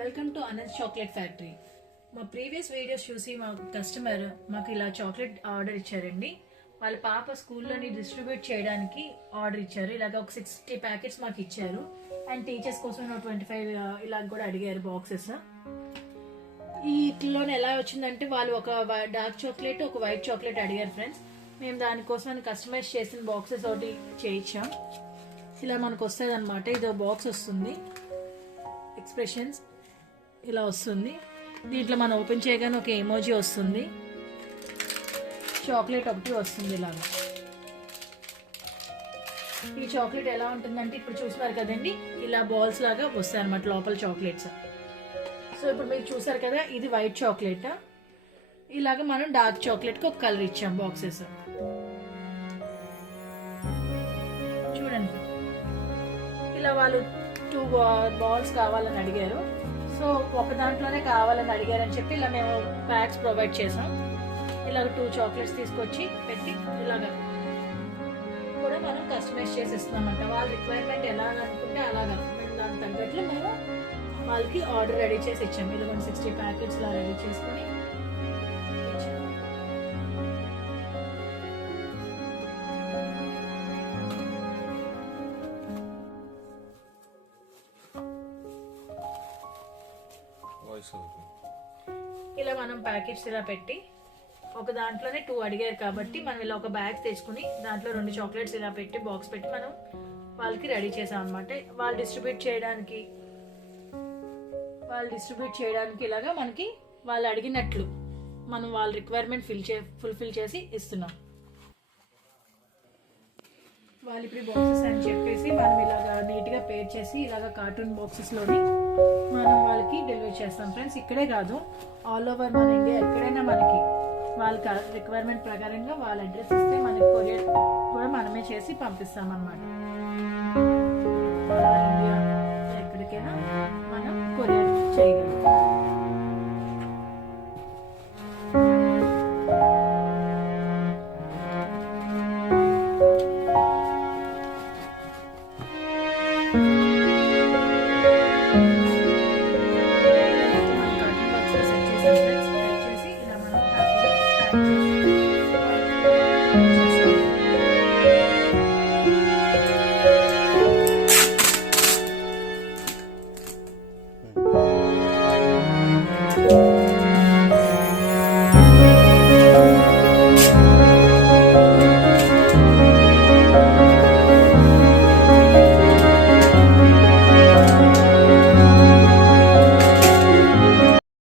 Welcome to Anant chocolate factory. మా previous videos చూసి మా కస్టమర్ మాకు ఇలా చాక్లెట్ ఆర్డర్ ఇచ్చారండి. వాళ్ళ పాప స్కూల్లోని డిస్ట్రిబ్యూట్ చేయడానికి ఆర్డర్ ఇచ్చారు. ఇలాగ ఒక 60 ప్యాకెట్స్ మాకు ఇచ్చారు. అండ్ టీచర్స్ కోసం 25 ఇలా కూడా అడిగారు బాక్సెస్. వీటిలోనే ఎలా వచ్చిందంటే వాళ్ళు ఒక డార్క్ చాక్లెట్, ఒక వైట్ చాక్లెట్ అడిగారు ఫ్రెండ్స్. మేము దానికోసం కస్టమైజ్ చేసిన బాక్సెస్ ఒకటి చేయించాం. ఇలా మనకు వస్తుంది అనమాట. ఇదో బాక్స్ వస్తుంది, ఎక్స్ప్రెషన్స్ ఇలా వస్తుంది. దీంట్లో మనం ఓపెన్ చేయగానే ఒక ఎమోజీ వస్తుంది, చాక్లెట్ ఒకటి వస్తుంది. ఇలాగా ఈ చాక్లెట్ ఎలా ఉంటుందంటే ఇప్పుడు చూస్తున్నారు కదండి, ఇలా బాల్స్ లాగా వస్తాయి అనమాట లోపల చాక్లెట్స్. సో ఇప్పుడు మీరు చూసారు కదా, ఇది వైట్ చాక్లెట్. ఇలాగ మనం డార్క్ చాక్లెట్కి ఒక కలర్ ఇచ్చాం బాక్సెస్. చూడండి, ఇలా వాళ్ళు 2 బాల్స్ కావాలని అడిగారు. సో ఒక దాంట్లోనే కావాలని అడిగారని చెప్పి ఇలా మేము ప్యాక్స్ ప్రొవైడ్ చేసాం. ఇలాగ 2 చాక్లెట్స్ తీసుకొచ్చి పెట్టి ఇలాగ కూడా మనం కస్టమైజ్ చేసి ఇస్తున్నామంట. వాళ్ళ రిక్వైర్మెంట్ ఎలాగనుకుంటే అలాగా మేము దానికి తగ్గట్లు మేము వాళ్ళకి ఆర్డర్ రెడీ చేసి ఇచ్చాము. ఇలా 60 ప్యాకెట్స్ ఇలా రెడీ చేసుకొని ఇచ్చాము. ఇలా మనం ప్యాకెట్స్ ఇలా పెట్టి ఒక దాంట్లోనే 2 అడిగారు కాబట్టి మనం ఇలా ఒక బ్యాగ్ తెచ్చుకుని దాంట్లో 2 చాక్లెట్స్ ఇలా పెట్టి బాక్స్ పెట్టి మనం వాళ్ళకి రెడీ చేసాం అనమాట. వాళ్ళు డిస్ట్రిబ్యూట్ చేయడానికి ఇలాగా మనకి వాళ్ళు అడిగినట్లు మనం వాళ్ళ రిక్వైర్మెంట్ ఫుల్ఫిల్ చేసి ఇస్తున్నాం. వాళ్ళు ఇప్పుడు బాక్సెస్ అని చెప్పేసి మనం ఇలాగా నీట్గా పేర్ చేసి ఇలాగ కార్టూన్ బాక్సెస్లోని మనం వాళ్ళకి డెలివరీ చేస్తాం ఫ్రెండ్స్. ఇక్కడే కాదు, ఆల్ ఓవర్ మన ఇండియా ఎక్కడైనా మనకి వాళ్ళ రిక్వైర్మెంట్ ప్రకారంగా వాళ్ళ అడ్రస్ ఇస్తే మనకి కొరియర్ కూడా మనమే చేసి పంపిస్తాం అన్నమాట. ఇండియా